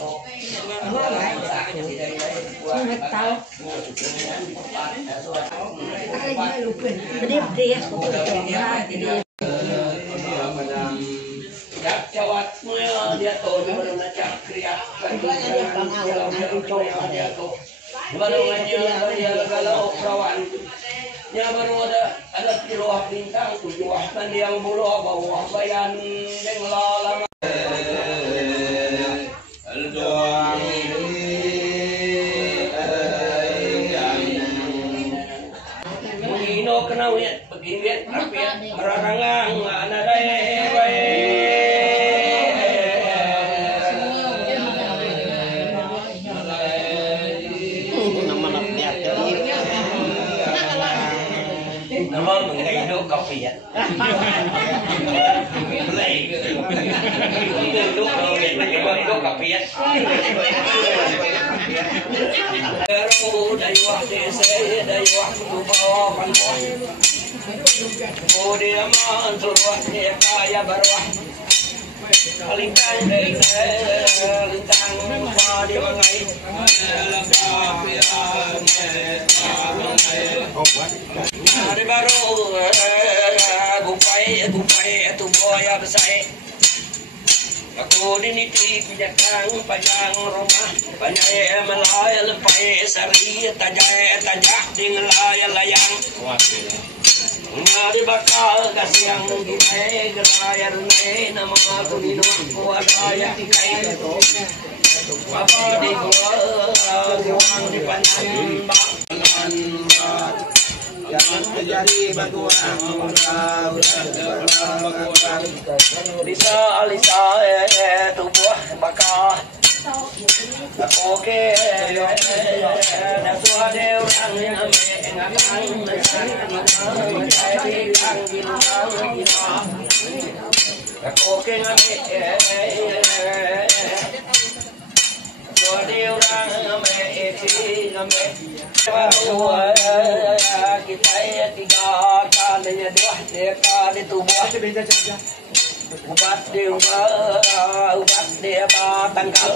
Ya baru ada tiruah bintang tujuh wahtan yang buluh bawah bayan yang lala Mungino kena wet begini tapi merarangang anak Nama mengenai hidup kopi ya. Hidup kopi ya. Dari waktu saya dari waktu bawa panjang. Kemudian mansurwahnya kaya barwah. Lintang dari lintang pada mengai. Hari baru gupai itu boya besar. Aku diniti pinjang panjang rumah panjang melaya lepai sari tajak dingelaya layang. Mari bakal kasih yang gini gelayar ne nama aku di rumah kuadaya kai. Apa di gua di panjang bang. Jangan terjadi batuan Lisa tubuh bakal Oke Nasua deurang yang mengakan Oke ngame kita tiga kalinya dua kali tubuh ubat dia tanggal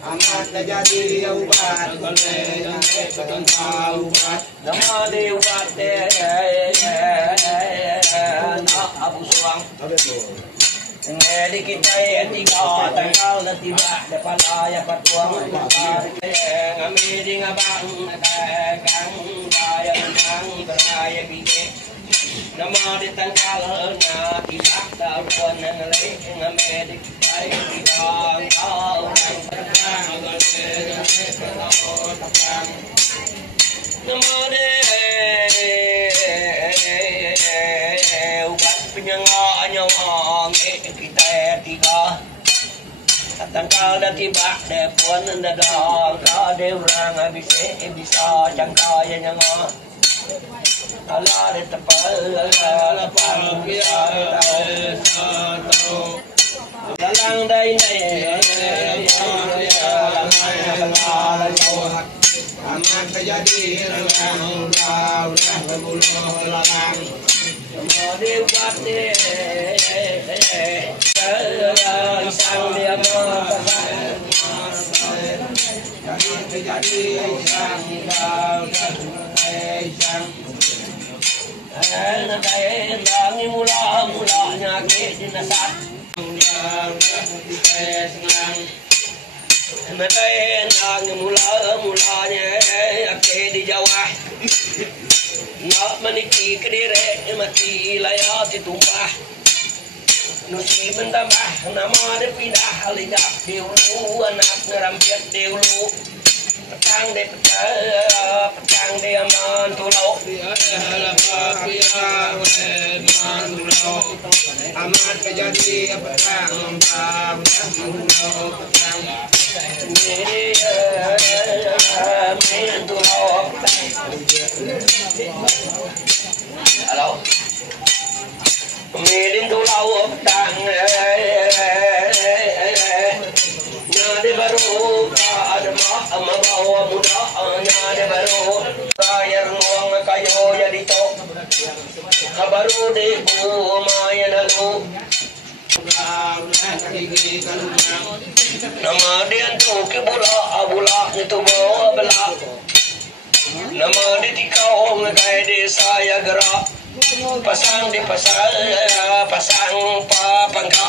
amat terjadi ubat nama dia ubat nak abu suang Ngedi kita tiga tanggal tiba depan ayah patuang ngamidi ngabang kang daya kang beraya bide nama di tanggal na tiba dapuan ngalai ngamidi kita tiga nama de ubat penyenganya kita tiga tanggal dah tiba depan dagang kade orang habis bisa cangkaya nyango ala de tepal lapang kita dalang dai aman terjadi lalang Kemudian buat sang dia jangan terjadi sang langi mulanya dinasat langi mulanya di Jawa nak meniki kediri mati layak ditumpah nusi mentambah nama dia pindah lidah dulu anak ngerampiat dulu petang dia mantulau amat kejadi petang halo Milin tulau petang nyade baru ada bawa muda nyade baru bayar uang kayo jadi tok kabaru de bu main lalu Nama dia tu ke bola itu bawa belak. Nama dia tikau ngai desa ya gerak. Pasang di pasang papangka.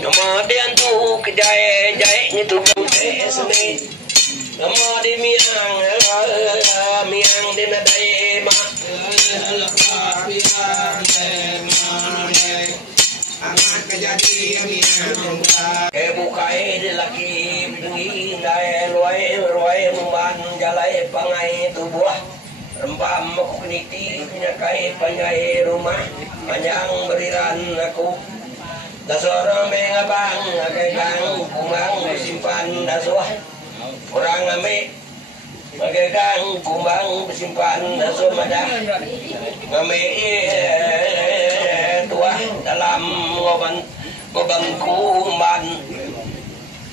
Nama dia tu kejai itu seni. Nama dia miang di nadai mak. Bukai di laki bengi dai ruai memban jalai pangai tubuh rempam kuniti penyakai panjai rumah panjang beriran aku dasar mengabang agang kumang simpan dasuah orang ame agang kumang simpan dasuah madah ame tua dalam ngoban kuman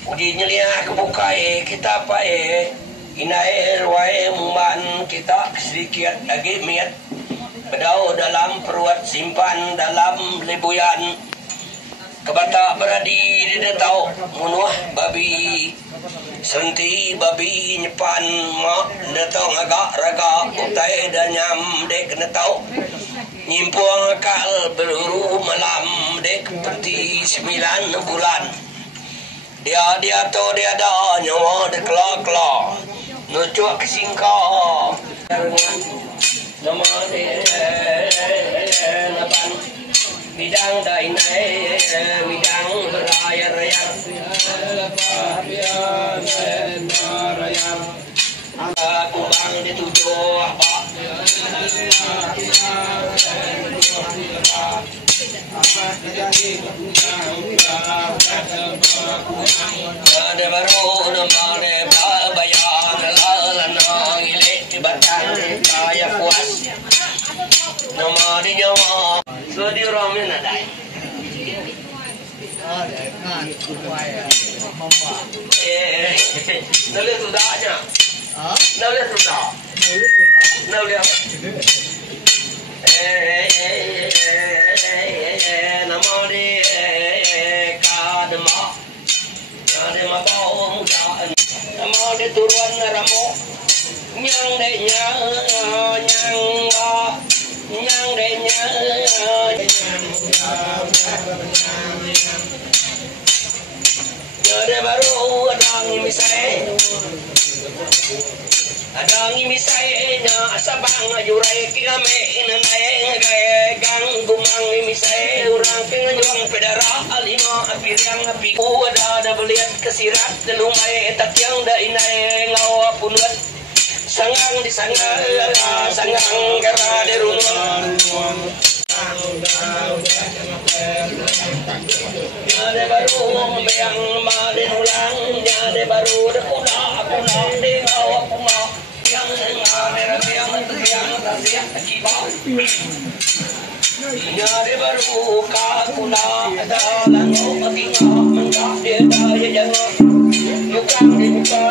uji nyelia kebukai kita pae inai ruai umban kita sedikit lagi miat bedau dalam perut simpan dalam lebuyan kebata beradi di detau munuah babi senti babi nyepan mak detau agak raga utai dan nyam dek netau nyimpuang akal beruru malam dek peti 9 bulan dia tu dia dah nyawa de kelak nucuk singkau nama dia naban bidang dainai bidang berayar-rayar kumbang ditujuh apa ada baru nama ada bayan lalana ilik batang kaya puas nama di nyawa so di ramen ada nale sudahnya nale sudah nale apa nama di kadema bau muda nama di turuan ramo nyang de ada baru ada ngimisai nya asabang ajurai kigame inanay gang gumang ngimisai urang kengyong pedara alima apirang apiku ada beliat kesirat delumay takyang da inay ngawa punut sangang di sangang gara de runung de baru yang maden ulang de baru de kuda de bawa kuma yang kibau de baru ka kuna dalang patinga mangga de daya jangan yukang de buka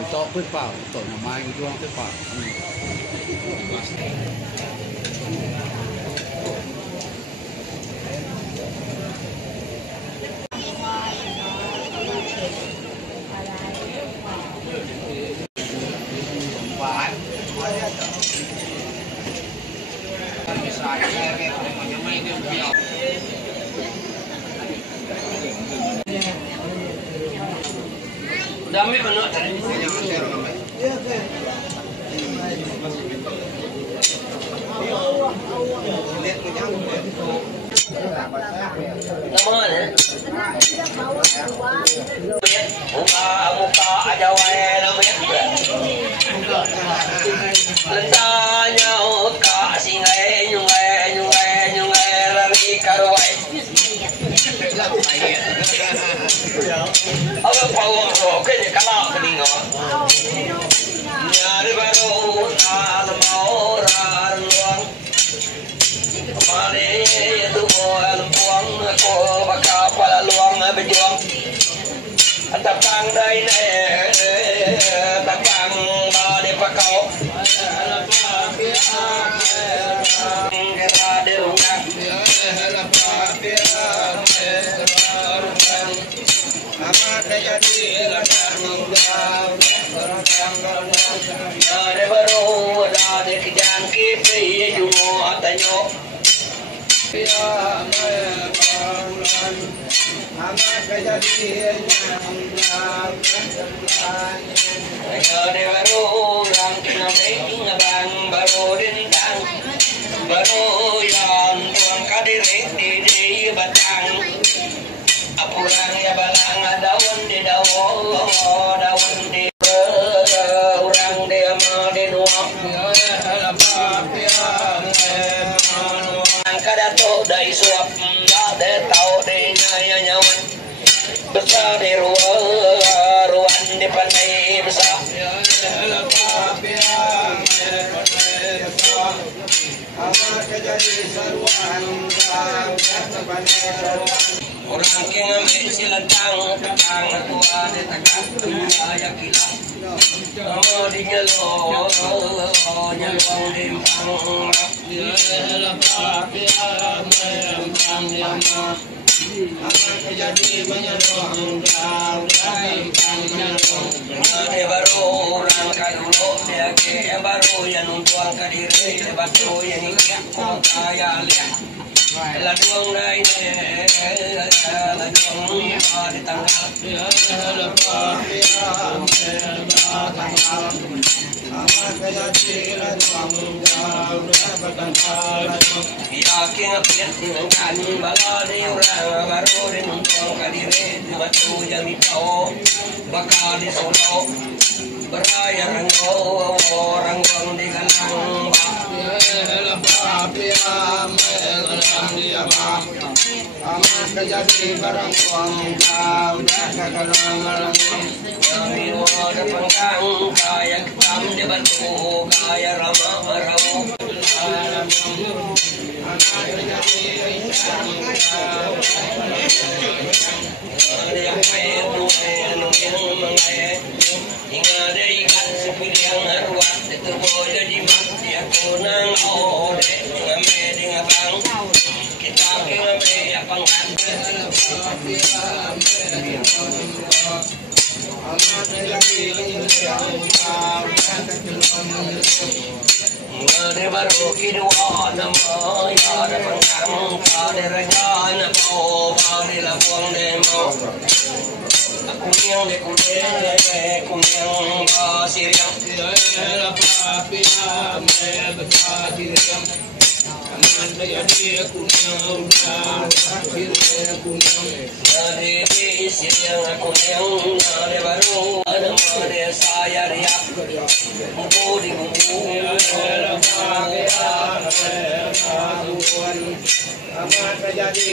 Ito pun pa, ito namay ito ang pa. Dami mana tadi? Nama ni? Muka aja wae namanya. Lentanya ka singai nyungai lari karwai. Apa pau ke kalau keningo. Nyari baru alam orang. Mari itu alam puang ko bakal pala luang berjuang. Tapang dai ne tapang bade pakau. Ada baru ada kejang kipi jumo atanyo. Ada baru orang kena bang baru dendang baru yang tuang kadiri di batang apurang ya balang daun di daun di orang dia mau di nuang kada to dai suap ada tau de nyawan besar di ruan di pantai besar orang kena silantang petang tua de takak ya kila oh di jelo nyalong di pang baru orang kadulo dia ke baru yang numpang kadiri baru yang ikat kaya lihat la duang dai la duang di tanggal yakin apet dengan bala di orang baru di numpang kadiri batu yang itau bakal di Solo beraya orang bang di galang jadi barang uang udah kagalang ada pengkang kaya ketam di batu kaya ramah ramu yang penuh hingga ada ikan sepiliang arwah itu boleh dimati aku nang ode ngame dengan bang kita ngame apa ngante ngade baru kidua nama ya ada pangkang ada rajana kau bari labuang demo kunyang de kunyang basiriang la papia me basiriang amanda ya de kunyang dari siriang kunyang de baru ada mare saya ria budi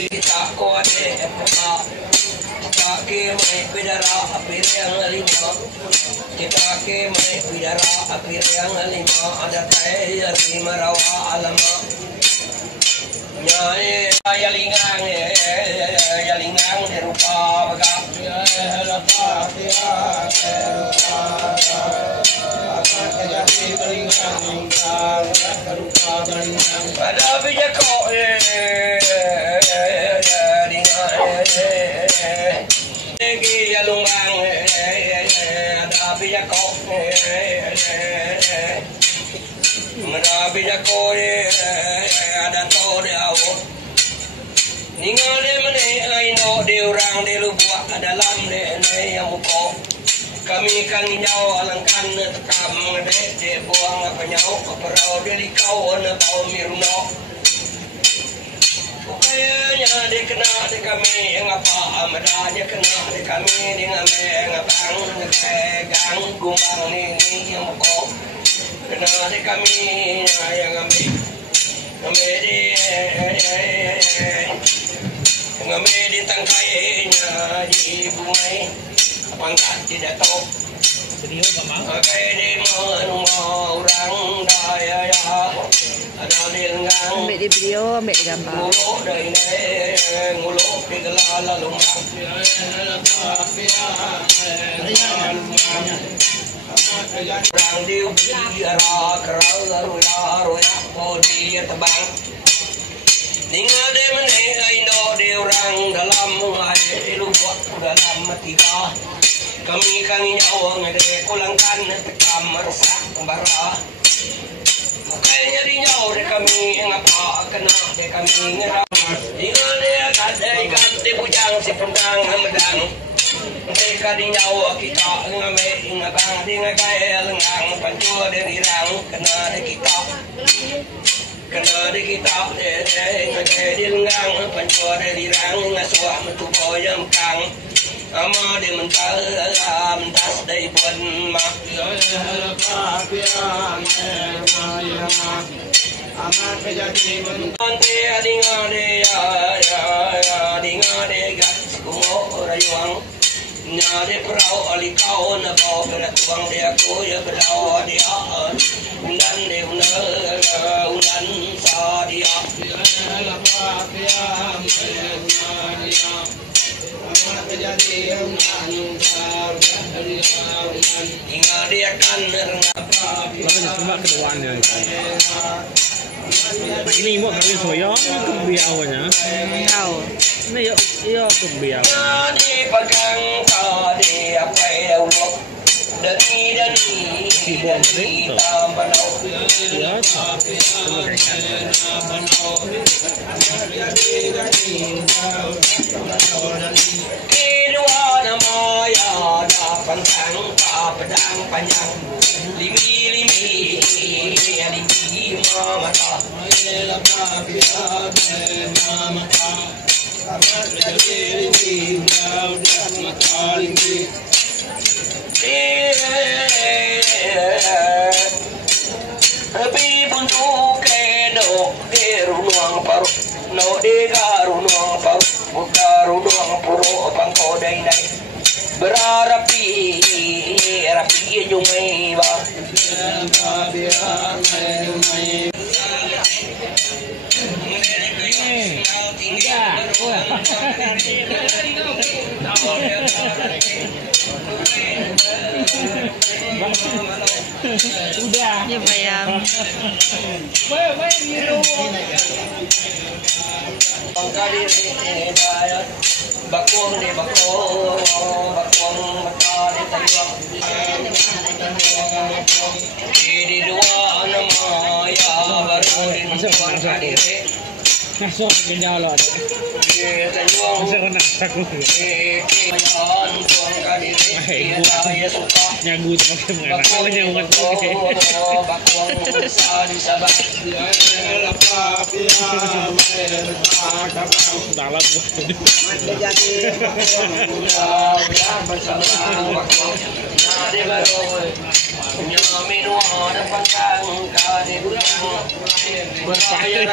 kita kuat ke mai pidara apir yang lima kita ke mai pidara apir yang lima ada kai lima rawa alama nyai yalingang rupa baga ada bijako Alungang ada bijako ada tore awo ningale mene ai no de orang de lu buat dalam de ne yang buko kami kang inyaw alangkan tekam de buang apa nyau perau dari kau na bau miruno kayaknya de kena de kami ngapa amadanya kena de kami de ngame ngabang gang gumbang ni yang moko kena de kami yang ngame di tangkainya di bungai pangkat tidak tahu pakai di mau orang daya ya ada dengan ambil di video ambil gambar nguluk dari nguluk di gelala lumbang orang di biara kerau roya bodi tebang tinggal di mana indo di orang dalam air lubuk dalam tiga kami kang nyawang de kulangkan tekam merusak kembara kayaknya di nyaw de kami ngapa kena de kami ngeram tinggal de kadai ganti bujang si pendang medang mereka di nyaw kita ngame ngabang di ngagai lengang pancua de irang kena de kita kena di kita ngagai di lengang pancua de irang ngasua metu boyang kang ama di mental mentas dari buan mak nanti adi ngade ya adi ngade gas kumo rayuang nyade perau alikau na bau berat tuang dia aku ya berau dia undan de undan sa dia tinggal dia kan cuma keduanya ini mau kalian soyo kebiawannya tahu ini yo kebiawan di pegang tadi apa yang dari tambanau ya cuma kedua nama ya dapat pedang panjang limi mama tapi buntu kedok di ruang paru no di garuang paru garuang puro pangko dai berarapi rapi jumai ba udah ya bayang bakong di bakong mata di tayang di dua nama ya baru di nuang kadire masuk menjalo ada di tayang masuk nak aku mayan tuang kadire ya suka nyagut pakai mana kalau nyagut bakong sa di sabah dalam Berpakaian